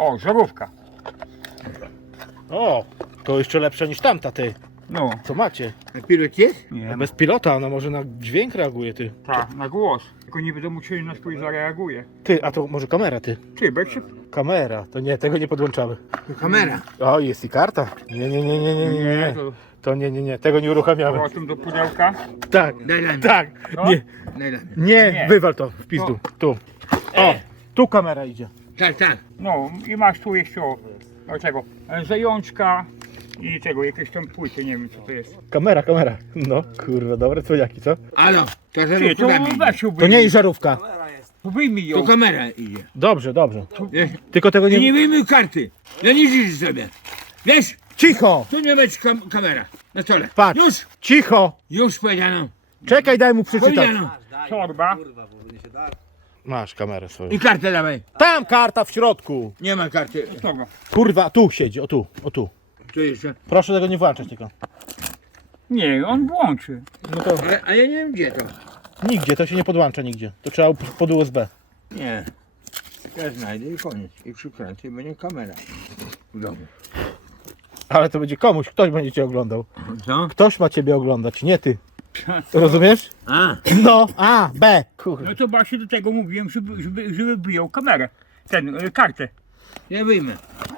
O, żarówka. O, to jeszcze lepsze niż tamta ty. No, Co macie? A pilot jest? nie, Bez pilota, ona może na dźwięk reaguje ty. tak, na głos. Tylko nie wiadomo, czy na swój zareaguje. Ty, a to może kamera ty. Ty, się... Kamera, to nie, tego nie podłączamy. To kamera. O, jest i karta. Nie, nie, nie, nie, nie, nie, nie. to To nie, nie, nie, tego nie uruchamiamy. powrotem do pudełka. Tak, Daj tak. Co? Nie, Daj nie, Nie. wywal to w pizdu. Tu. O, tu kamera idzie. Tak, tak. No i masz tu jeszcze o, o tego, e, zajączka i tego, jakieś tam płyty, nie wiem co to jest. Kamera, kamera. No, kurwa, dobre cwaniaki, co? Alo, to Ty, to podami. weź ją To nie wyjmij, jest żarówka. to wyjmij To ją. kamera idzie. Dobrze, dobrze. Wiesz? Tylko tego I nie nie... wyjmuj karty. Ja nie żyję sobie. Wiesz? Cicho! Tu nie być kam kamera. Na stole. Patrz. Już. Cicho! Już powiedziano. Czekaj, daj mu przeczytać. Powiedziano. Torba. Masz kamerę swoją. I kartę dawaj. Tam karta w środku. Nie ma karty. Kurwa, tu siedzi, o tu, o tu. Tu jeszcze. Proszę tego nie włączać tylko. Nie, on włączy. No to Ale, a ja nie wiem gdzie to. nigdzie, to się nie podłącza nigdzie. To trzeba pod USB. Nie. Ja znajdę i koniec. I przykręcę i będzie kamera. W domu. Ale to będzie komuś, ktoś będzie cię oglądał. Co? Ktoś ma ciebie oglądać, nie ty. Rozumiesz? A. No, A, B. Kurwa. No to właśnie do tego mówiłem, żeby, żeby, żeby wyjął kamerę. Ten, y, kartę. Ja wyjmę.